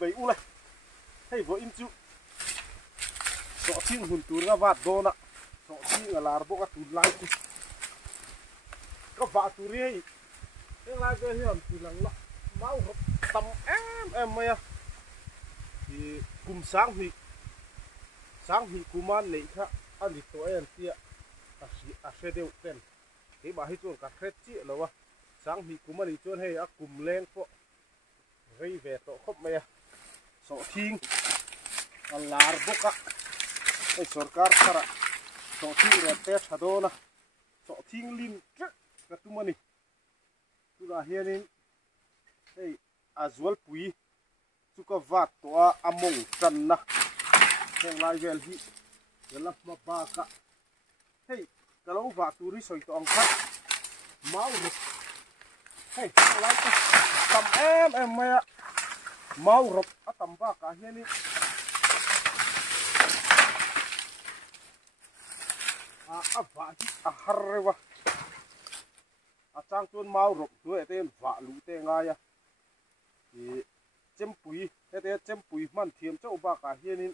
bay u này hay vợ in chịu sọ thiên hùn túi nga vạt đô nè sọ thiên là lár bộ cái túi lái có vạ túi này cái lái cái hiểm thì là máu hộp tầm em mày à thì cùng sáng thì cùng ăn này khác ăn thì tối ăn tiệt à sẽ đều tên cái bà hay chọn cả khét chị rồi à sáng thì cùng ăn thì chọn hay cùng lên po gây về tổ khóc mày à sọ thiên lár bộ cái सरकार करा सोची रहते छदो ना सोची लिन कतुमनी तुरा हेरिन ए azwal pui chuka vat to among chan na heng lai vel hi yala ma ba ka hey kalau va turi soi to ang khat mau ru hey lai ka tam em maya mau ru atam ba ka hiani vạ a harrewa a chang chun mau rop tu eten vạ lu te nga ya thì chem pui ete chem pui man thiam chau ba ka hianin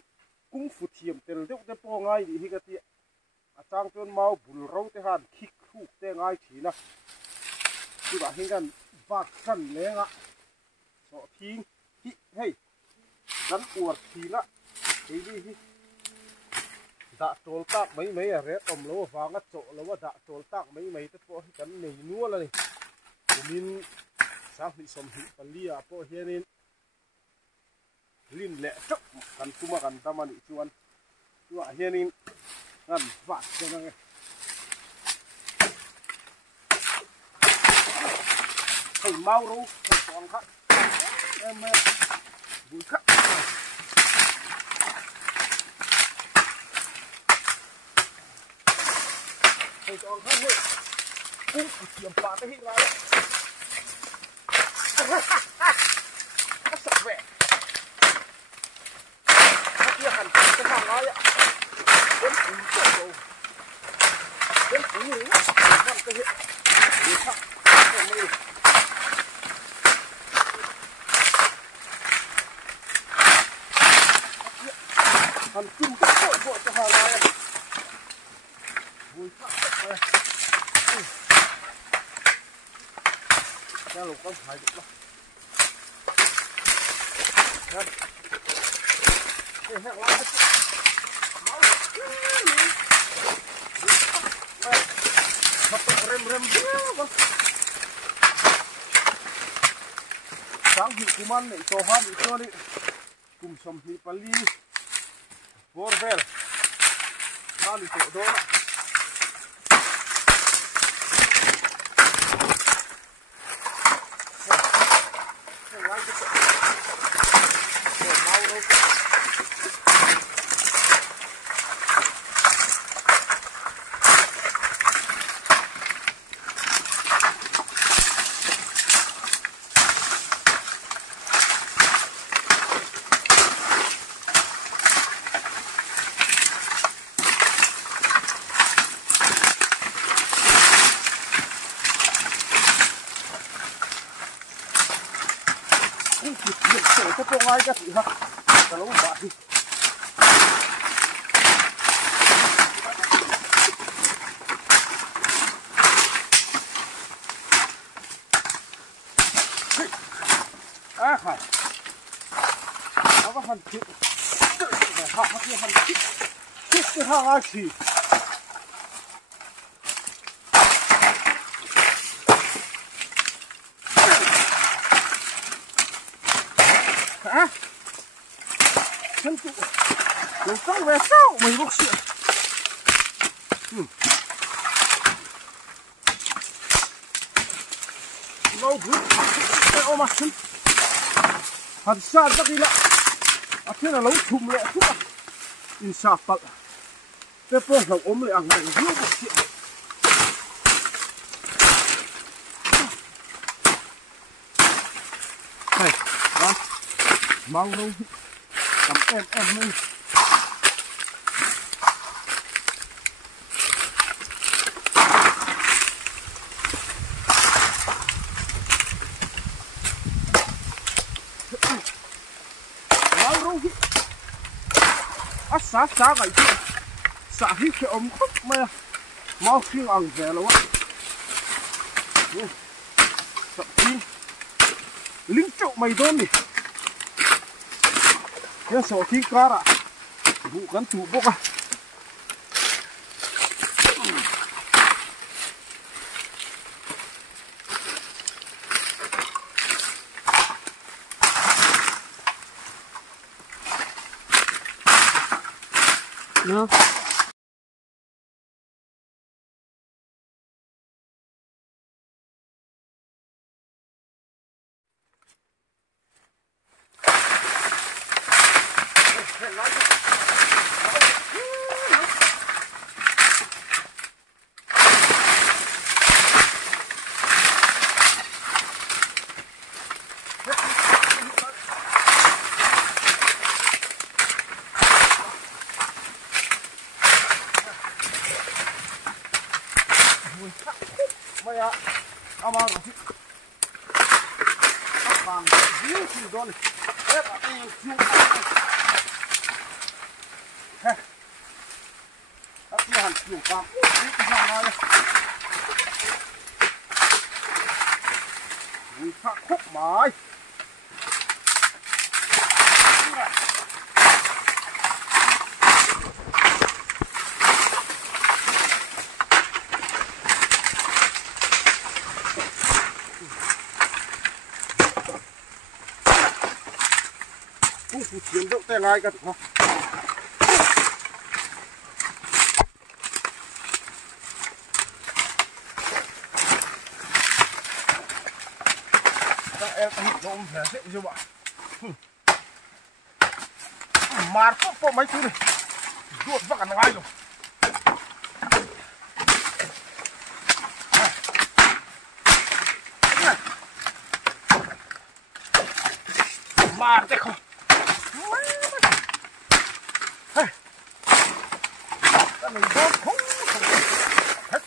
kung fu thiam tel deuh te po ngai di hi ka ti a chang chun mau bul ro te han khik khu te ngai thina ti ba hingan vak san lenga so thing hi hey dan uar thina hi hi đã trộn tạc mấy à rét tôm lâu vàng ngắt chỗ lâu đã trộn tạc mấy tất bộ cái này nuốt là này mình sáng bị sầm hị phần lia bộ hiện nên linh lệ chốc cần kuma cần tâm anh chuan chua hiện nên ngăn vạt cho nó nghe thầy mau ru thầy còn khác em bùi khắc thầy còn khác nữa cũng tiệm phá cái hít lại nó sạch vẻ nó kia hẳn cái hàng nói ạ đến cú chỗ đồ đến cú như thế năm cái hiện để thẳng cái này hẳn chung cái vội cho hàng nói vui phát này ra lục con phải được đâu đây hẹn lại máu mặt rem sáng hị kuman này cho han cho đi cùng sầm hị pali borvel na đi chỗ đó cái con ai cái gì hả? Cái lỗ bạc đi. À phải. Nó có hành chịu. Để họ có cái hành chịu. Cái hàng ai chỉ. Hả? Chân tụ đừng có về sau mình bốc xịn lâu cứ cái ôm mặt chân hạt xa chắc đi lại thế là lâu thùng lẹ thuốc in sạp bật cái phương hợp ôm lại ăn này rất bốc xịn này đó mau đâu tắm em ơi xá ngày chứ xả hít cái ống khóc mày mau khiêng ăn về luôn á sập tin lính trụ mày đôn đi cái sổ thi cá à vụ gắn trụ bốc à no. Mày à, ama rồi, bằng díu thì đó này, hết à, díu, hết, các cái hàng díu cam, díu ra ngoài, mùi khắc khúc mày. Phụ chiến đậu tay ngay cả không? Các em hít ôm phải dễ chưa bạn? Mạt có mấy thứ này, ruột vắt cả ngay rồi. Mạt đấy không? Mình vô khung hết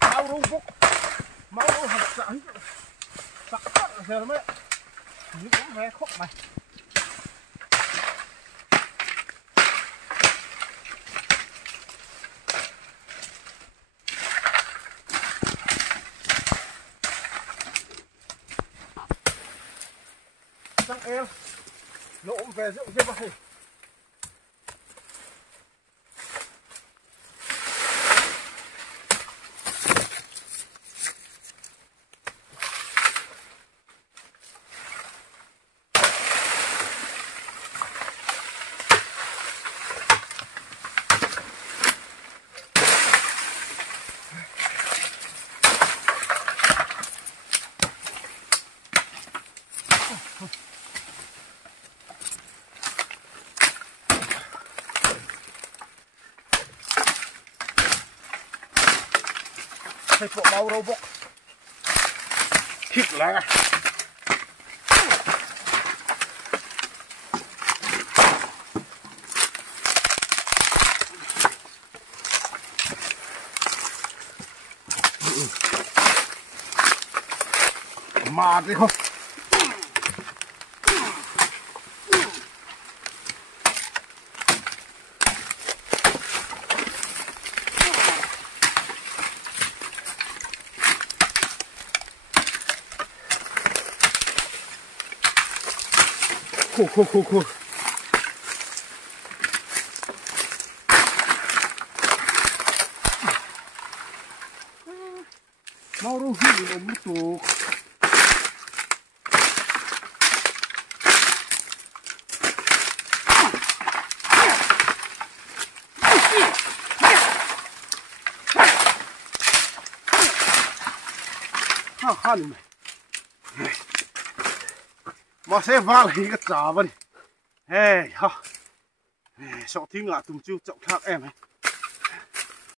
máu rung bốc máu rung hạt sẵn sẵn giờ mới những cái vé khóc này sang em nó ôm về rượu trên vai thầy bộ bao râu bốc thịt lá mà đấy không khô mau đâu hít được một tổ ha này mà sẽ vào cái trả vậy, hey ha, sợ thiên ngã tùng chiêu trọng khác em ấy.